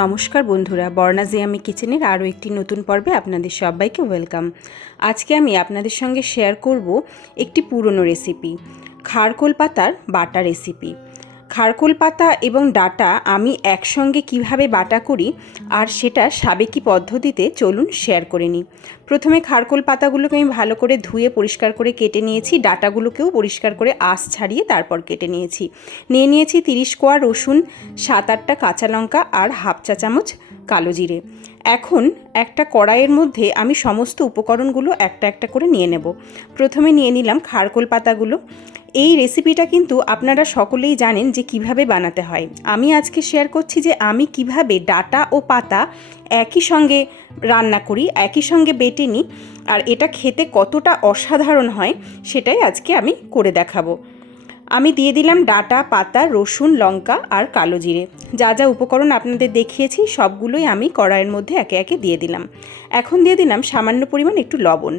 নমস্কার বন্ধুরা বর্ণাজি আমি কিচেনের আরও একটি নতুন পর্বে আপনাদের সবাইকে ওয়েলকাম। আজকে আমি আপনাদের সঙ্গে শেয়ার করব একটি পুরনো রেসিপি, খারকোল পাতার বাটা রেসিপি। খারকোল পাতা এবং ডাটা আমি একসঙ্গে কীভাবে বাটা করি আর সেটা সাবেকি পদ্ধতিতে চলুন শেয়ার করে নিই। প্রথমে খারকোল পাতাগুলোকে আমি ভালো করে ধুয়ে পরিষ্কার করে কেটে নিয়েছি, ডাটাগুলোকেও পরিষ্কার করে আঁশ ছাড়িয়ে তারপর কেটে নিয়েছি। নিয়ে নিয়েছি তিরিশ কোয়া রসুন, সাত আটটা কাঁচা লঙ্কা আর হাফ চা চামচ কালো জিরে। এখন একটা কড়াইয়ের মধ্যে আমি সমস্ত উপকরণগুলো একটা একটা করে নিয়ে নেব। প্রথমে নিয়ে নিলাম খারকোল পাতাগুলো। এই রেসিপিটা কিন্তু আপনারা সকলেই জানেন যে কীভাবে বানাতে হয়। আমি আজকে শেয়ার করছি যে আমি কীভাবে ডাটা ও পাতা একই সঙ্গে রান্না করি, একই সঙ্গে বেটে নিই, আর এটা খেতে কতটা অসাধারণ হয় সেটাই আজকে আমি করে দেখাবো। আমি দিয়ে দিলাম ডাটা, পাতা, রসুন, লঙ্কা আর কালো জিরে। যা যা উপকরণ আপনাদের দেখিয়েছি সবগুলোই আমি কড়াইয়ের মধ্যে একে একে দিয়ে দিলাম। এখন দিয়ে দিলাম সামান্য পরিমাণ একটু লবণ।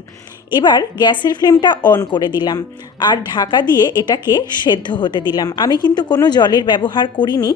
এবার গ্যাসের ফ্লেমটা অন করে দিলাম আর ঢাকা দিয়ে এটাকে সেদ্ধ হতে দিলাম। আমি কিন্তু কোনো জলের ব্যবহার করিনি।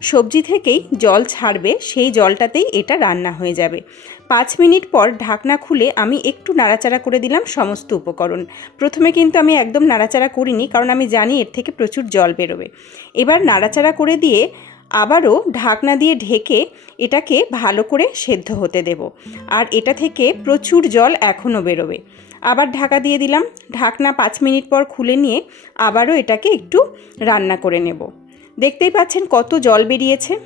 সবজি থেকেই জল ছাড়বে, সেই জলটাতেই এটা রান্না হয়ে যাবে। পাঁচ মিনিট পর ঢাকনা খুলে আমি একটু নাড়াচাড়া করে দিলাম সমস্ত উপকরণ। প্রথমে কিন্তু আমি একদম নাড়াচাড়া করিনি, কারণ আমি জানি এর থেকে প্রচুর জল বেরোবে। এবার নাড়াচাড়া করে দিয়ে আবারও ঢাকনা দিয়ে ঢেকে এটাকে ভালো করে সেদ্ধ হতে দেব। আর এটা থেকে প্রচুর জল এখনও বেরোবে। আবার ঢাকা দিয়ে দিলাম। ঢাকনা পাঁচ মিনিট পর খুলে নিয়ে আবারও এটাকে একটু রান্না করে নেব। দেখতেই পাচ্ছেন কত জল বেরিয়েছে।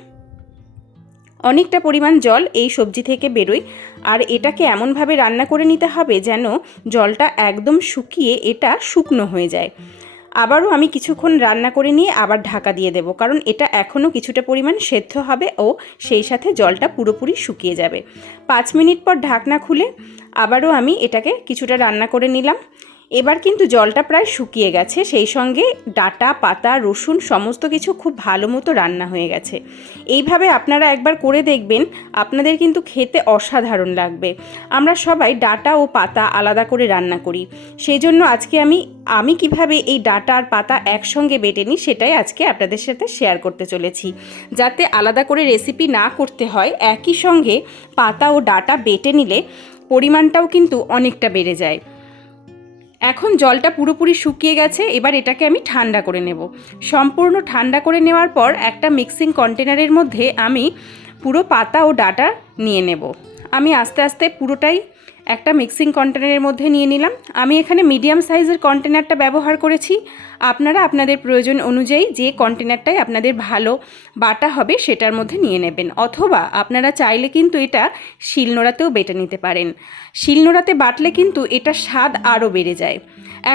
অনেকটা পরিমাণ জল এই সবজি থেকে বেরোয়। আর এটাকে এমনভাবে রান্না করে নিতে হবে যেন জলটা একদম শুকিয়ে এটা শুকনো হয়ে যায়। আবারও আমি কিছুক্ষণ রান্না করে নিয়ে আবার ঢাকা দিয়ে দেবো, কারণ এটা এখনও কিছুটা পরিমাণ সেদ্ধ হবে ও সেই সাথে জলটা পুরোপুরি শুকিয়ে যাবে। পাঁচ মিনিট পর ঢাকনা খুলে আবারও আমি এটাকে কিছুটা রান্না করে নিলাম। এবার কিন্তু জলটা প্রায় শুকিয়ে গেছে। সেই সঙ্গে ডাটা, পাতা, রসুন সমস্ত কিছু খুব ভালো মতো রান্না হয়ে গেছে। এইভাবে আপনারা একবার করে দেখবেন, আপনাদের কিন্তু খেতে অসাধারণ লাগবে। আমরা সবাই ডাটা ও পাতা আলাদা করে রান্না করি। সেই জন্য আজকে আমি আমি কীভাবে এই ডাটা আর পাতা একসঙ্গে বেটে নিই সেটাই আজকে আপনাদের সাথে শেয়ার করতে চলেছি। যাতে আলাদা করে রেসিপি না করতে হয়, একই সঙ্গে পাতা ও ডাটা বেটে নিলে পরিমাণটাও কিন্তু অনেকটা বেড়ে যায়। এখন জলটা পুরোপুরি শুকিয়ে গেছে, এবার এটাকে আমি ঠান্ডা করে নেব। সম্পূর্ণ ঠান্ডা করে নেওয়ার পর একটা মিক্সিং কন্টেনারের মধ্যে আমি পুরো পাতা ও ডাটা নিয়ে নেব। আমি আস্তে আস্তে পুরোটাই একটা মিক্সিং কন্টেনারের মধ্যে নিয়ে নিলাম। আমি এখানে মিডিয়াম সাইজের কন্টেনারটা ব্যবহার করেছি। আপনারা আপনাদের প্রয়োজন অনুযায়ী যে কন্টেনারটাই আপনাদের ভালো বাটা হবে সেটার মধ্যে নিয়ে নেবেন। অথবা আপনারা চাইলে কিন্তু এটা শিলনোড়াতেও বেটে নিতে পারেন। শিলনোড়াতে বাটলে কিন্তু এটা স্বাদ আরও বেড়ে যায়।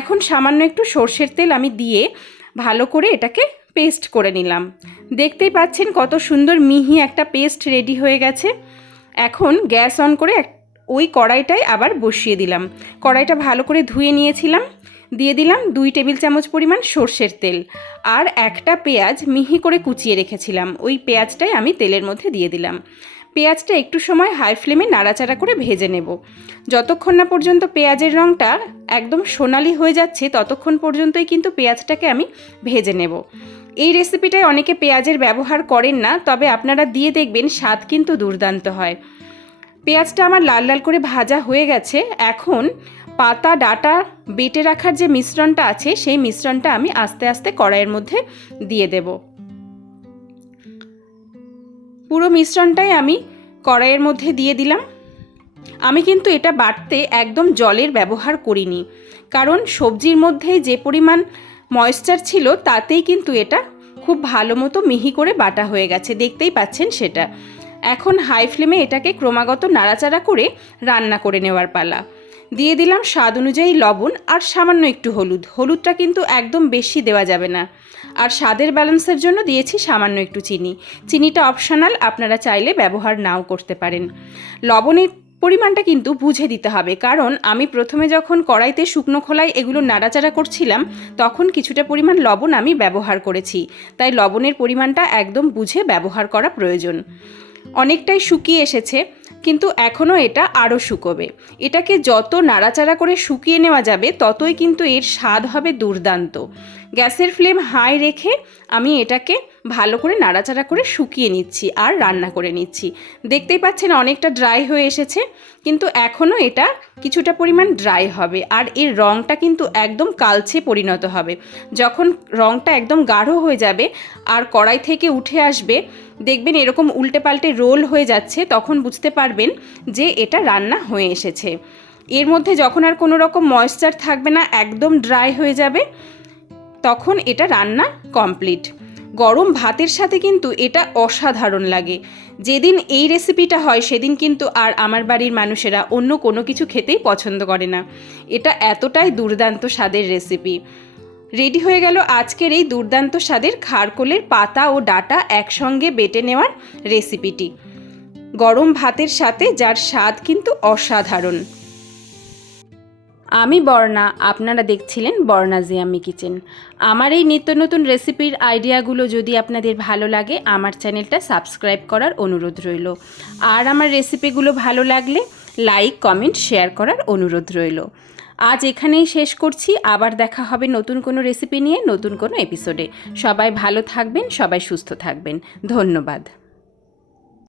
এখন সামান্য একটু সর্ষের তেল আমি দিয়ে ভালো করে এটাকে পেস্ট করে নিলাম। দেখতেই পাচ্ছেন কত সুন্দর মিহি একটা পেস্ট রেডি হয়ে গেছে। এখন গ্যাস অন করে এক ওই কড়াইটাই আবার বসিয়ে দিলাম। কড়াইটা ভালো করে ধুয়ে নিয়েছিলাম। দিয়ে দিলাম দুই টেবিল চামচ পরিমাণ সর্ষের তেল। আর একটা পেঁয়াজ মিহি করে কুচিয়ে রেখেছিলাম। ওই পেঁয়াজটাই আমি তেলের মধ্যে দিয়ে দিলাম। পেঁয়াজটা একটু সময় হাই ফ্লেমে নাড়াচাড়া করে ভেজে নেব। যতক্ষণ না পর্যন্ত পেঁয়াজের রঙটা একদম সোনালি হয়ে যাচ্ছে, ততক্ষণ পর্যন্তই কিন্তু পেঁয়াজটাকে আমি ভেজে নেব। এই রেসিপিটায় অনেকে পেঁয়াজের ব্যবহার করেন না, তবে আপনারা দিয়ে দেখবেন স্বাদ কিন্তু দুর্দান্ত হয়। পেঁয়াজটা আমার লাল লাল করে ভাজা হয়ে গেছে। এখন পাতা, ডাটা বেটে রাখার যে মিশ্রণটা আছে, সেই মিশ্রণটা আমি আস্তে আস্তে কড়াইয়ের মধ্যে দিয়ে দেব। পুরো মিশ্রণটাই আমি কড়াইয়ের মধ্যে দিয়ে দিলাম। আমি কিন্তু এটা বাটতে একদম জলের ব্যবহার করিনি। কারণ সবজির মধ্যে যে পরিমাণ ময়েশ্চার ছিল, তাতেই কিন্তু এটা খুব ভালো মতো মিহি করে বাটা হয়ে গেছে। দেখতেই পাচ্ছেন সেটা। এখন হাই ফ্লেমে এটাকে ক্রমাগত নাড়াচাড়া করে রান্না করে নেওয়ার পালা। দিয়ে দিলাম স্বাদ অনুযায়ী লবণ আর সামান্য একটু হলুদ। হলুদটা কিন্তু একদম বেশি দেওয়া যাবে না। আর স্বাদের ব্যালেন্সের জন্য দিয়েছি সামান্য একটু চিনি। চিনিটা অপশনাল, আপনারা চাইলে ব্যবহার নাও করতে পারেন। লবণের পরিমাণটা কিন্তু বুঝে দিতে হবে, কারণ আমি প্রথমে যখন কড়াইতে শুকনো খোলায় এগুলো নাড়াচাড়া করছিলাম, তখন কিছুটা পরিমাণ লবণ আমি ব্যবহার করেছি। তাই লবণের পরিমাণটা একদম বুঝে ব্যবহার করা প্রয়োজন। অনেকটাই শুকিয়ে এসেছে। কিন্তু এখনও এটা আরও শুকোবে। এটাকে যত নাড়াচাড়া করে শুকিয়ে নেওয়া যাবে, ততই কিন্তু এর স্বাদ হবে দুর্দান্ত। গ্যাসের ফ্লেম হাই রেখে আমি এটাকে ভালো করে নাড়াচাড়া করে শুকিয়ে নিচ্ছি আর রান্না করে নিচ্ছি। দেখতেই পাচ্ছেন অনেকটা ড্রাই হয়ে এসেছে, কিন্তু এখনও এটা কিছুটা পরিমাণ ড্রাই হবে আর এর রঙটা কিন্তু একদম কালচে পরিণত হবে। যখন রঙটা একদম গাঢ় হয়ে যাবে আর কড়াই থেকে উঠে আসবে, দেখবেন এরকম উল্টে পাল্টে রোল হয়ে যাচ্ছে, তখন বুঝতে পারবেন যে এটা রান্না হয়ে এসেছে। এর মধ্যে যখন আর কোনো রকম ময়েশ্চার থাকবে না, একদম ড্রাই হয়ে যাবে, তখন এটা রান্না কমপ্লিট গরম ভাতের সাথে কিন্তু এটা অসাধারণ লাগে। যেদিন এই রেসিপিটা হয়, সেদিন কিন্তু আর আমার বাড়ির মানুষেরা অন্য কোনো কিছু খেতেই পছন্দ করে না। এটা এতটাই দুর্দান্ত স্বাদের রেসিপি রেডি হয়ে গেল আজকের এই দুর্দান্ত স্বাদের খারকোলের পাতা ও ডাটা একসঙ্গে বেটে নেওয়ার রেসিপিটি গরম ভাতের সাথে, যার স্বাদ কিন্তু অসাধারণ। আমি বর্ণা, আপনারা দেখছিলেন বর্ণা জিয়ামি কিচেন। আমার এই নিত্য নতুন রেসিপির আইডিয়াগুলো যদি আপনাদের ভালো লাগে, আমার চ্যানেলটা সাবস্ক্রাইব করার অনুরোধ রইল। আর আমার রেসিপিগুলো ভালো লাগলে, লাইক, কমেন্ট, শেয়ার করার অনুরোধ রইল। আজ এখানেই শেষ করছি। আবার দেখা হবে নতুন কোনো রেসিপি নিয়ে, নতুন কোনো এপিসোডে। সবাই ভালো থাকবেন, সবাই সুস্থ থাকবেন। ধন্যবাদ।